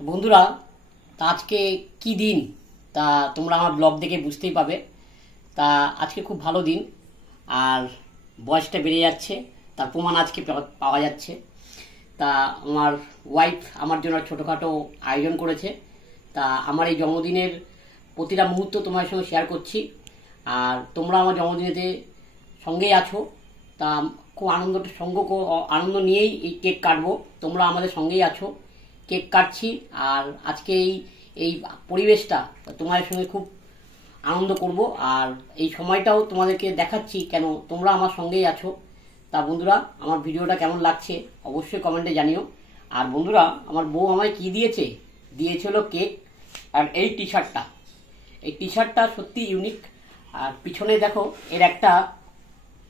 তো বন্ধুরা, তা আজকে কি দিন তা তোমরা আমার ব্লগ দেখে বুঝতেই পাবে। তা আজকে খুব ভালো দিন, আর বয়সটা বেড়ে যাচ্ছে তার প্রমাণ আজকে পাওয়া যাচ্ছে। তা আমার ওয়াইফ আমার জন্য ছোটোখাটো আয়োজন করেছে। তা আমার এই জন্মদিনের প্রতিটা মুহূর্ত তোমার সঙ্গে শেয়ার করছি, আর তোমরা আমার জন্মদিনেতে সঙ্গেই আছো। তা খুব আনন্দ নিয়েই এই কেক কাটবো। তোমরা আমাদের সঙ্গেই আছো, কেক কাটছি। আর আজকে এই পরিবেশটা তোমাদের সঙ্গে খুব আনন্দ করব, আর এই সময়টাও তোমাদেরকে দেখাচ্ছি কেন তোমরা আমার সঙ্গেই আছো। তা বন্ধুরা, আমার ভিডিওটা কেমন লাগছে অবশ্যই কমেন্টে জানিও। আর বন্ধুরা, আমার বউ আমায় কি দিয়েছিল কেক আর এই টি শার্টটা সত্যি ইউনিক। আর পিছনে দেখো এর একটা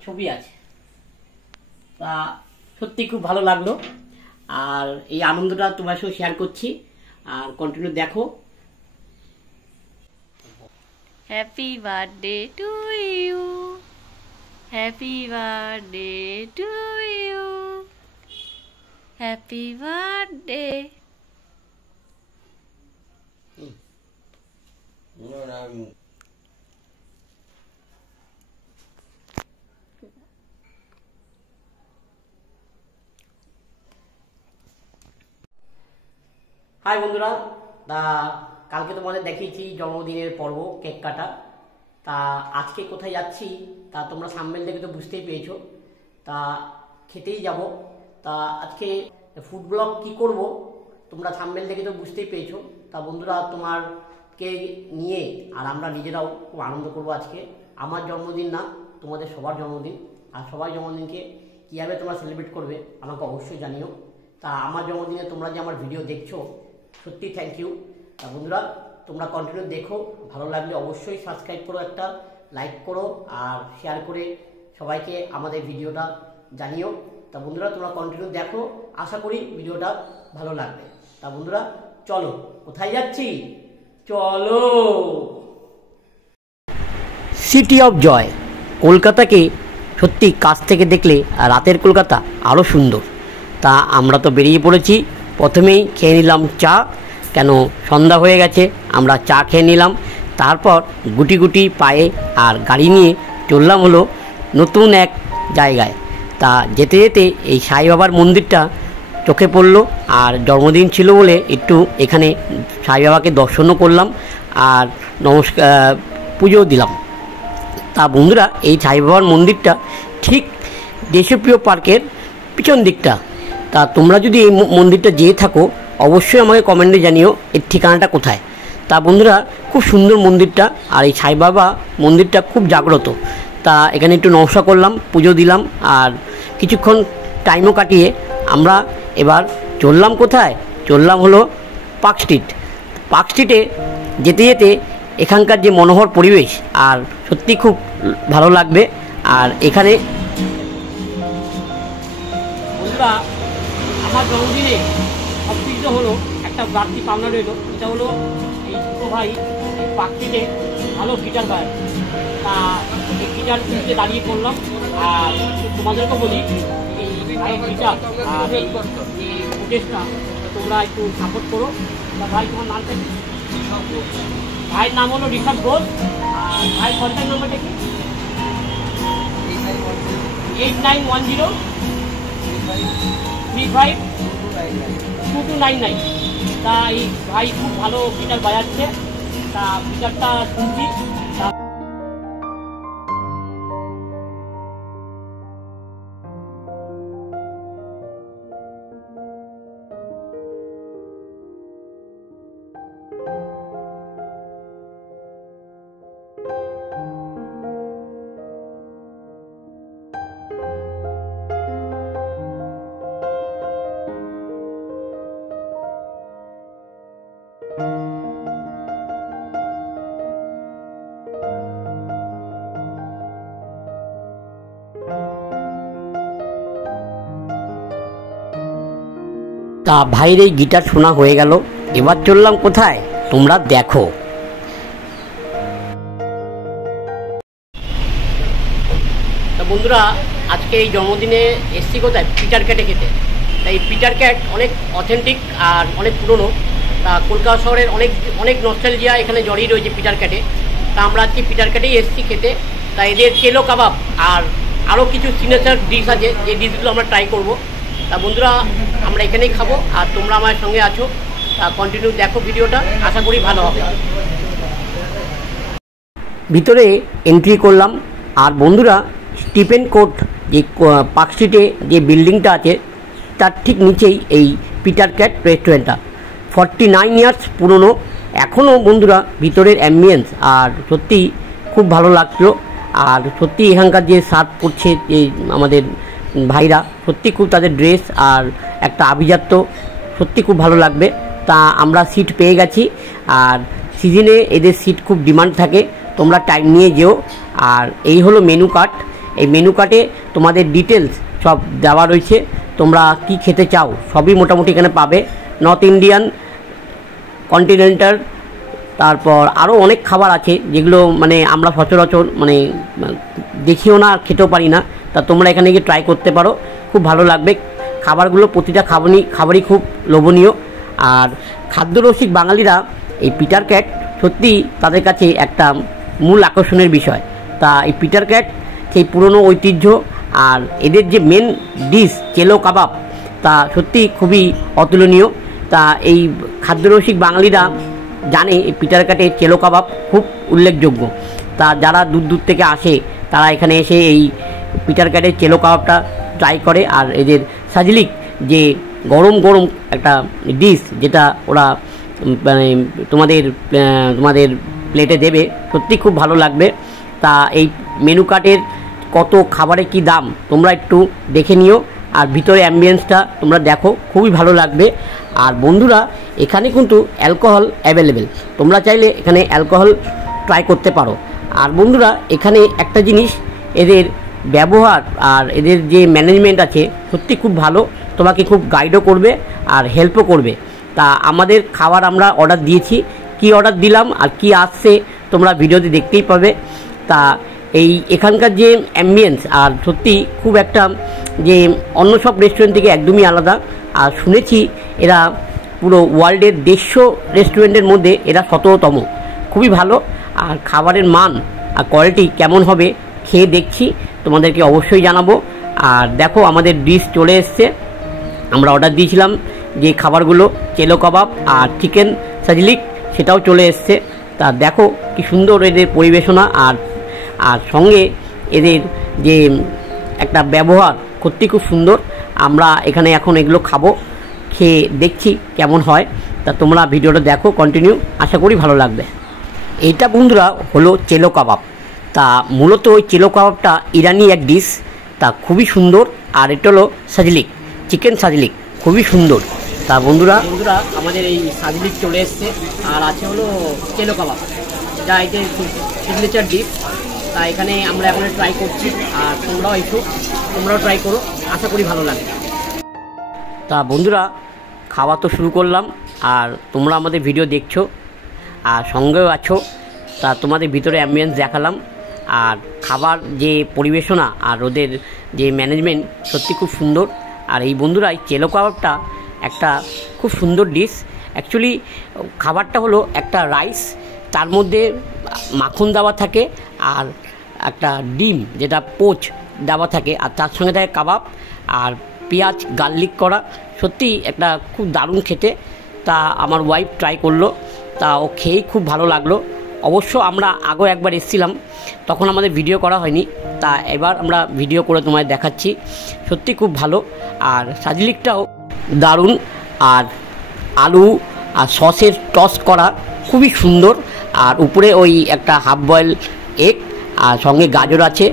ছবি আছে, তা সত্যি খুব ভালো লাগলো। আর এই আনন্দটা তোমার সঙ্গে শেয়ার করছি, আর কন্টিনিউ দেখো। Happy birthday to you, happy birthday to you, happy birthday. Hi বন্ধুরা, তা কালকে তোমাদের দেখিয়েছি জন্মদিনের পর্ব, কেক কাটা। তা আজকে কোথায় যাচ্ছি তা তোমরা সামনেল দেখে তো বুঝতেই পেরেছো। তা খেতেই যাব। তা আজকে ফুড ব্লগ কি করব তোমরা সামনেল দেখে তো বুঝতেই পেরেছো। তা বন্ধুরা, তোমারকে নিয়ে আর আমরা নিজেরাও খুব আনন্দ করব আজকে। আমার জন্মদিন না, তোমাদের সবার জন্মদিন। আর সবাই জন্মদিনকে কীভাবে তোমরা সেলিব্রেট করবে আমাকে অবশ্যই জানিও। তা আমার জন্মদিনে তোমরা যে আমার ভিডিও দেখছো, সত্যি থ্যাংক ইউ। তা বন্ধুরা, তোমরা কন্টিনিউ দেখো, ভালো লাগলে অবশ্যই সাবস্ক্রাইব করো, একটা লাইক করো, আর শেয়ার করে সবাইকে আমাদের ভিডিওটা জানিও। তা বন্ধুরা, তোমরা কন্টিনিউ দেখো, আশা করি ভিডিওটা ভালো লাগবে। তা বন্ধুরা, চলো, কোথায় যাচ্ছি, চলো। সিটি অফ জয়, কলকাতাকে সত্যি কাছ থেকে দেখলে রাতের কলকাতা আরও সুন্দর। তা আমরা তো বেরিয়ে পড়েছি। প্রথমেই খেয়ে নিলাম চা, কেন সন্ধ্যা হয়ে গেছে, আমরা চা খেয়ে নিলাম। তারপর গুটি গুটি পায়ে আর গাড়ি নিয়ে চললাম হলো নতুন এক জায়গায়। তা যেতে যেতে এই সাই বাবার মন্দিরটা চোখে পড়লো, আর জন্মদিন ছিল বলে একটু এখানে সাই বাবাকে দর্শনও করলাম আর পুজোও দিলাম। তা বন্ধুরা, এই সাই বাবার মন্দিরটা ঠিক দেশপ্রিয় পার্কের পিছন দিকটা। তা তোমরা যদি এই মন্দিরটা যেয়ে থাকো অবশ্যই আমাকে কমেন্টে জানিও এর ঠিকানাটা কোথায়। তা বন্ধুরা, খুব সুন্দর মন্দিরটা, আর এই সাই বাবা মন্দিরটা খুব জাগ্রত। তা এখানে একটু নমস্কার করলাম, পুজো দিলাম, আর কিছুক্ষণ টাইমও কাটিয়ে আমরা এবার চললাম কোথায়, চললাম হলো পার্ক স্ট্রিটে যেতে যেতে এখানকার যে মনোহর পরিবেশ, আর সত্যি খুব ভালো লাগবে। আর এখানে বন্ধুরা, আমার জন্মদিনে সবকিছু হলো একটা বাড়তি পাওনা রইল, এটা হলো এই ছোটো ভাই এই পার্কটিতে ভালো গিটার গায়। তা এই গিটার কিনতে দাঁড়িয়ে পড়লাম। আর তোমাদেরকে বলি, এই ভাইয়ের গিটার আর এই ফুটেজটা তোমরা একটু সাপোর্ট করো। তা ভাই, তোমার নামটা কি? ভাইয়ের নাম হলো ঋষভ ঘোষ। আর ভাই কন্ট্যাক্ট নাম্বারটা কি? 8910352299। তা এই ভাই খুব ভালো গিটার বাজাচ্ছে, তা গিটারটা শুনছি। তা ভাইয়ের এই গিটার শোনা হয়ে গেল, এবার চললাম কোথায় তোমরা দেখো। তা বন্ধুরা, আজকে এই জন্মদিনে এসছি কোথায়, পিটার ক্যাটে খেতে। তাই পিটার ক্যাট অনেক অথেন্টিক আর অনেক পুরনো। তা কলকাতা শহরের অনেক অনেক নস্টালজিয়া এখানে জড়িয়ে রয়েছে পিটার ক্যাটে। তা আমরা আজকে পিটার ক্যাটেই এসেছি খেতে। তা এদের চেলো কাবাব আর আরও কিছু সিগনেচার ডিশ আছে, যে ডিশগুলো আমরা ট্রাই করব। তা বন্ধুরা আমরা এখানেই খাবো, আর তোমরা আমার সঙ্গে আছো, তা কন্টিনিউ দেখো ভিডিওটা, আশা করি ভালো হবে। ভিতরে এন্ট্রি করলাম, আর বন্ধুরা স্টিফেন কোর্ট যে পার্ক স্ট্রিটে যে বিল্ডিংটা আছে তার ঠিক নিচেই এই পিটার ক্যাট রেস্টুরেন্টটা। 49 ইয়ার্স পুরনো, এখনও বন্ধুরা ভিতরের অ্যাম্বিয়েন্স আর সত্যি খুব ভালো লাগলো। আর সত্যি এখানকার যে সার্ভ করছে যে আমাদের ভাইরা, সত্যি খুব তাদের ড্রেস আর একটা আভিজাত্য সত্যি খুব ভালো লাগবে। তা আমরা সিট পেয়ে গেছি, আর সিজনে এদের সিট খুব ডিমান্ড থাকে, তোমরা টাইম নিয়ে যেও। আর এই হলো মেনু কার্ড, এই মেনু কার্ডে তোমাদের ডিটেলস সব দেওয়া রয়েছে, তোমরা কি খেতে চাও সবই মোটামুটি এখানে পাবে। নর্থ ইন্ডিয়ান, কন্টিনেন্টাল, তারপর আরও অনেক খাবার আছে যেগুলো মানে আমরা সচরাচর মানে দেখিও না, খেতেও পারি না। তা তোমরা এখানে গিয়ে ট্রাই করতে পারো, খুব ভালো লাগবে। খাবারগুলো প্রতিটা খাবারই খুব লোভনীয়। আর খাদ্যরসিক বাঙালিরা এই পিটার ক্যাট সত্যি তাদের কাছে একটা মূল আকর্ষণের বিষয়। তা এই পিটার ক্যাট সেই পুরনো ঐতিহ্য, আর এদের যে মেন ডিশ চেলো কাবাব, তা সত্যি খুবই অতুলনীয়। তা এই খাদ্যরসিক বাঙালিরা জানে এই পিটার ক্যাটের চেলো কাবাব খুব উল্লেখযোগ্য। তা যারা দূর দূর থেকে আসে তারা এখানে এসে এই পিটার ক্যাটের চেলো কাবাবটা ট্রাই করে। আর এদের সাজলিক যে গরম গরম একটা ডিশ, যেটা ওরা মানে তোমাদের প্লেটে দেবে, সত্যি খুব ভালো লাগবে। তা এই মেনু কার্ডের কত খাবারে কি দাম তোমরা একটু দেখে নিও, আর ভিতরে অ্যাম্বিয়েন্সটা তোমরা দেখো, খুবই ভালো লাগবে। আর বন্ধুরা এখানে কিন্তু অ্যালকোহল অ্যাভেলেবেল, তোমরা চাইলে এখানে অ্যালকোহল ট্রাই করতে পারো। আর বন্ধুরা এখানে একটা জিনিস, এদের ব্যবহার আর এদের যে ম্যানেজমেন্ট আছে সত্যি খুব ভালো, তোমাকে খুব গাইডও করবে আর হেল্পও করবে। তা আমাদের খাবার আমরা অর্ডার দিয়েছি, কি অর্ডার দিলাম আর কি আসছে তোমরা ভিডিওতে দেখতেই পাবে। তা এখানকার যে অ্যাম্বিয়েন্স আর সত্যি খুব একটা যে অন্য সব রেস্টুরেন্ট থেকে একদমই আলাদা। আর শুনেছি এরা পুরো ওয়ার্ল্ডের 150 রেস্টুরেন্টের মধ্যে এরা 17তম, খুবই ভালো। আর খাবারের মান আর কোয়ালিটি কেমন হবে খেয়ে দেখছি, তোমাদেরকে অবশ্যই জানাবো। আর দেখো আমাদের ডিশ চলে এসছে, আমরা অর্ডার দিয়েছিলাম যে খাবারগুলো চেলো কাবাব আর চিকেন সাজলিক, সেটাও চলে এসছে। তা দেখো কি সুন্দর এদের পরিবেশনা, আর সঙ্গে এদের যে একটা ব্যবহার সত্যি খুব সুন্দর। আমরা এখানে এখন এগুলো খাবো, খেয়ে দেখছি কেমন হয়। তা তোমরা ভিডিওটা দেখো কন্টিনিউ, আশা করি ভালো লাগবে। এইটা বন্ধুরা হলো চেলো কাবাব। তা মূলত ওই চেলো কাবাবটা ইরানি এক ডিশ, তা খুবই সুন্দর। আর এটা হলো সাজলিক, চিকেন সাজলিক, খুবই সুন্দর। তা বন্ধুরা আমাদের এই সাজলিক চলে এসছে, আর আছে হলো চেলো কাবাব, যা এটা সিগনেচার ডিশ। তা এখানে আমরা এখন ট্রাই করছি, আর তোমরাও ট্রাই করো, আশা করি ভালো লাগে। তা বন্ধুরা খাওয়া তো শুরু করলাম, আর তোমরা আমাদের ভিডিও দেখছো আর সঙ্গেও আছো। তা তোমাদের ভিতরে অ্যাম্বিয়েন্স দেখালাম, আর খাবার যে পরিবেশনা আর ওদের যে ম্যানেজমেন্ট সত্যি খুব সুন্দর। আর এই বন্ধুরা এই চেলো কাবাবটা একটা খুব সুন্দর ডিশ। অ্যাকচুয়ালি খাবারটা হলো একটা রাইস, তার মধ্যে মাখন দেওয়া থাকে আর একটা ডিম যেটা পোচ দেওয়া থাকে, আর তার সঙ্গে থাকে কাবাব আর পেঁয়াজ গার্লিক করা। সত্যি একটা খুব দারুণ খেতে। তা আমার ওয়াইফ ট্রাই করলো, তা ও খেয়েই খুব ভালো লাগলো। অবশ্য আমরা আগেও একবার এসেছিলাম, তখন আমাদের ভিডিও করা হয়নি, তা এবার আমরা ভিডিও করে তোমায় দেখাচ্ছি। সত্যি খুব ভালো। আর সাজলিকটাও দারুণ, আর আলু আর সসের টস করা খুবই সুন্দর। আর উপরে ওই একটা হাফ বয়েল এগ, আর সঙ্গে গাজর আছে,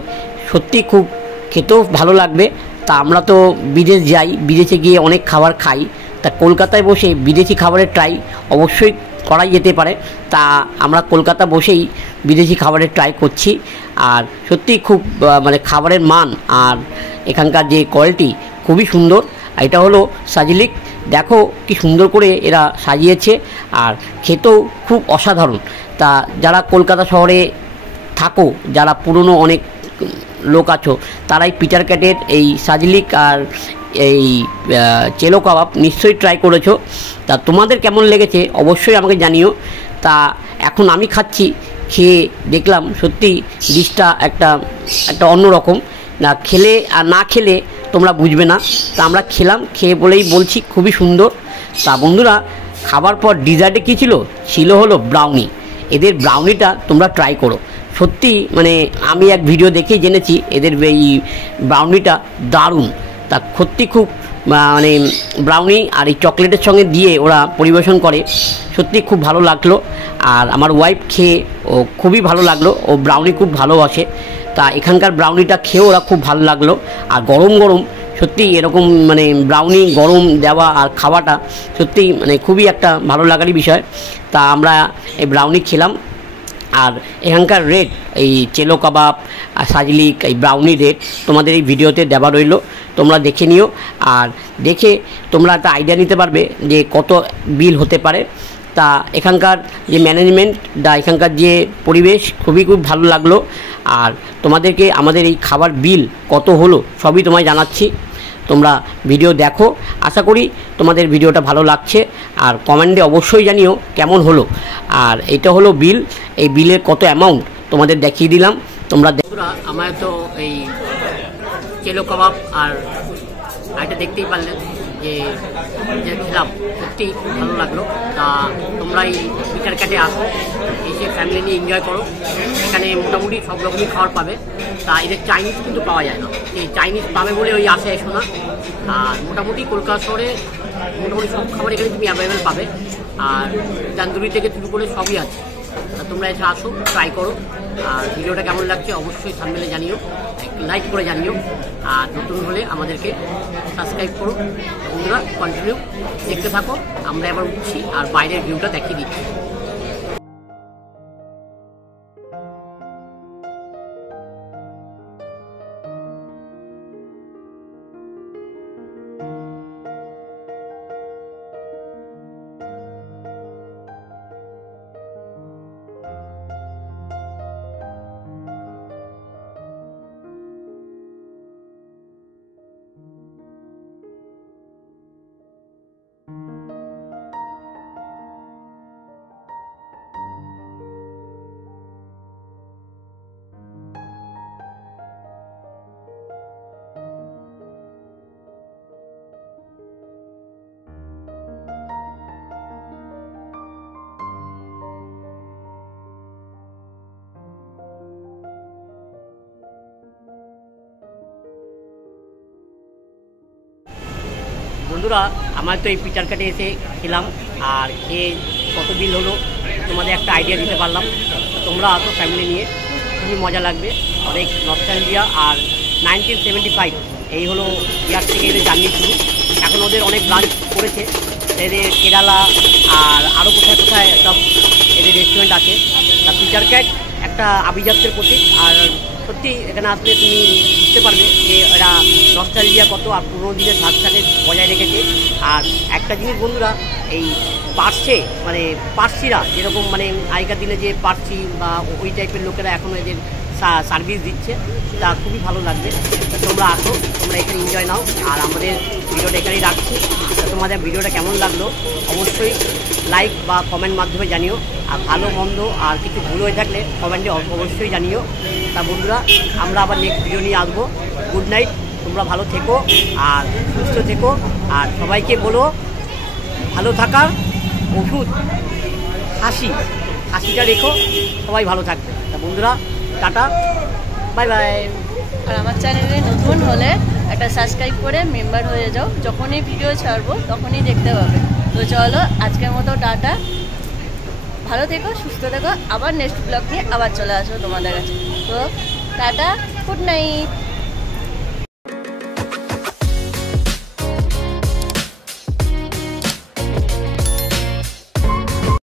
সত্যি খুব খেতেও ভালো লাগবে। তা আমরা তো বিদেশ যাই, বিদেশে গিয়ে অনেক খাবার খাই, তা কলকাতায় বসে বিদেশি খাবারের ট্রাই অবশ্যই করাই যেতে পারে। তা আমরা কলকাতা বসেই বিদেশি খাবারের ট্রাই করছি, আর সত্যি খুব মানে খাবারের মান আর এখানকার যে কোয়ালিটি খুবই সুন্দর। এটা হলো সাজলিক, দেখো কি সুন্দর করে এরা সাজিয়েছে, আর খেতেও খুব অসাধারণ। তা যারা কলকাতা শহরে থাকো, যারা পুরনো অনেক লোক আছো, তারাই পিটার ক্যাটের এই সাজলিক আর এই চেলো কাবাব নিশ্চয়ই ট্রাই করেছো। তা তোমাদের কেমন লেগেছে অবশ্যই আমাকে জানিও। তা এখন আমি খাচ্ছি, খেয়ে দেখলাম সত্যি ডিশটা একটা অন্যরকম। না খেলে আর না খেলে তোমরা বুঝবে না। তা আমরা খেলাম, খেয়ে বলেই বলছি খুবই সুন্দর। তা বন্ধুরা, খাবার পর ডিজার্টে কী ছিল হলো ব্রাউনি। এদের ব্রাউনিটা তোমরা ট্রাই করো। সত্যি মানে আমি এক ভিডিও দেখেই জেনেছি এদের এই ব্রাউনিটা দারুণ। তা সত্যি খুব মানে ব্রাউনি আর এই চকলেটের সঙ্গে দিয়ে ওরা পরিবেশন করে, সত্যি খুব ভালো লাগলো। আর আমার ওয়াইফ খেয়ে ও খুবই ভালো লাগলো, ও ব্রাউনি খুব ভালোবাসে। তা এখানকার ব্রাউনিটা খেয়ে ওরা খুব ভালো লাগলো। আর গরম গরম সত্যি এরকম মানে ব্রাউনি গরম দেওয়া আর খাওয়াটা সত্যি মানে খুবই একটা ভালো লাগারই বিষয়। তা আমরা এই ব্রাউনি খেলাম। আর এখানকার রেট এই চেলো কাবাব আর সাজলিক এই ব্রাউনি রেট তোমাদের এই ভিডিওতে দেওয়া রইল, তোমরা দেখে নিও। আর দেখে তোমরা একটা আইডিয়া নিতে পারবে যে কত বিল হতে পারে। তা এখানকার যে ম্যানেজমেন্ট বা এখানকার যে পরিবেশ খুব ভালো লাগলো। আর তোমাদেরকে আমাদের এই খাবার বিল কত হলো সবই তোমায় জানাচ্ছি, তোমরা ভিডিও দেখো। আশা করি তোমাদের ভিডিওটা ভালো লাগছে। আর কমেন্টে অবশ্যই জানিও কেমন হলো। আর এটা হলো বিল, এই বিলের কত অ্যামাউন্ট তোমাদের দেখিয়ে দিলাম। তোমরা বন্ধুরা, আমার তো এই চেলো কাবাব আর এটা দেখতেই পারলেন যে খেলাম, সত্যি খুব ভালো লাগলো। তা তোমরা এই পিটার ক্যাটে আসো, এসে ফ্যামিলি নিয়ে এনজয় করো। এখানে মোটামুটি সব রকমই খাবার পাবে। তা এদের চাইনিজ কিন্তু পাওয়া যায় না, এই চাইনিজ পাবে বলে ওই আসে এসো না। আর মোটামুটি কলকাতা শহরে মোটামুটি সব খাবার এখানে তুমি অ্যাভেলেবেল পাবে। আর তান্দুরি থেকে শুরু করে সবই আছে। তোমরা এসে আসো, ট্রাই করো। আর ভিডিওটা কেমন লাগছে অবশ্যই থাম্বনেলে জানিও, লাইক করে জানিও। আর নতুন হলে আমাদেরকে সাবস্ক্রাইব করো। বন্ধুরা কন্টিনিউ দেখতে থাকো, আমরা এবার উঠছি আর বাইরের ভিউটা দেখিয়ে দিচ্ছি। বন্ধুরা, আমার তো এই পিটার কাটে এসে খেলাম, আর খেয়ে কত বিল হলো তোমাদের একটা আইডিয়া দিতে পারলাম। তোমরা আসো ফ্যামিলি নিয়ে, খুবই মজা লাগবে। অনেক নস্টালজিয়া। আর 1975 এই হলো ইয়ার থেকে এদের জার্নি শুরু। এখন ওদের অনেক ব্রাঞ্চ করেছে, এদের কেরালা আর আরও কোথায় কোথায় সব এদের রেস্টুরেন্ট আছে। তা পিটার ক্যাট একটা আভিজাত্যের প্রতীক। আর সত্যি এখানে আসলে তুমি বুঝতে পারবে যে এরা নস্টালজিয়া কত আর পুরোনো দিনের ধারটাকে বজায় রেখেছে। আর একটা জিনিস বন্ধুরা, এই পার্সিরা যেরকম মানে আগেকার দিনে যে পার্সি বা ওই টাইপের লোকেরা এখনও এদের সার্ভিস দিচ্ছে, তা খুবই ভালো লাগবে। তোমরা আসো, তোমরা এখানে এনজয় নাও। আর আমাদের ভিডিওটা এখানেই রাখছি। তোমাদের ভিডিওটা কেমন লাগলো অবশ্যই লাইক বা কমেন্ট মাধ্যমে জানিও। আর ভালো মন্দ আর কিছু ভুল হয়ে থাকলে কমেন্টে অবশ্যই জানিও। তা বন্ধুরা, আমরা আবার নেক্সট ভিডিও নিয়ে আসবো। গুড নাইট, তোমরা ভালো থেকো আর সুস্থ থেকো। আর সবাইকে বলো, ভালো থাকার ওষুধ হাসিটা রেখো, সবাই ভালো থাকবে। তা বন্ধুরা, টাটা, বাই বাই। আর আমার চ্যানেলে নতুন হলে একটা সাবস্ক্রাইব করে মেম্বার হয়ে যাও, যখনই ভিডিও ছাড়বো তখনই দেখতে পাবে। তো চলো, আজকের মতো টাটা, ভালো থেকো, সুস্থ থেকো। আবার নেক্সট ব্লগ নিয়ে আবার চলে আসবো তোমাদের কাছে। তো টাটা, গুড নাইট।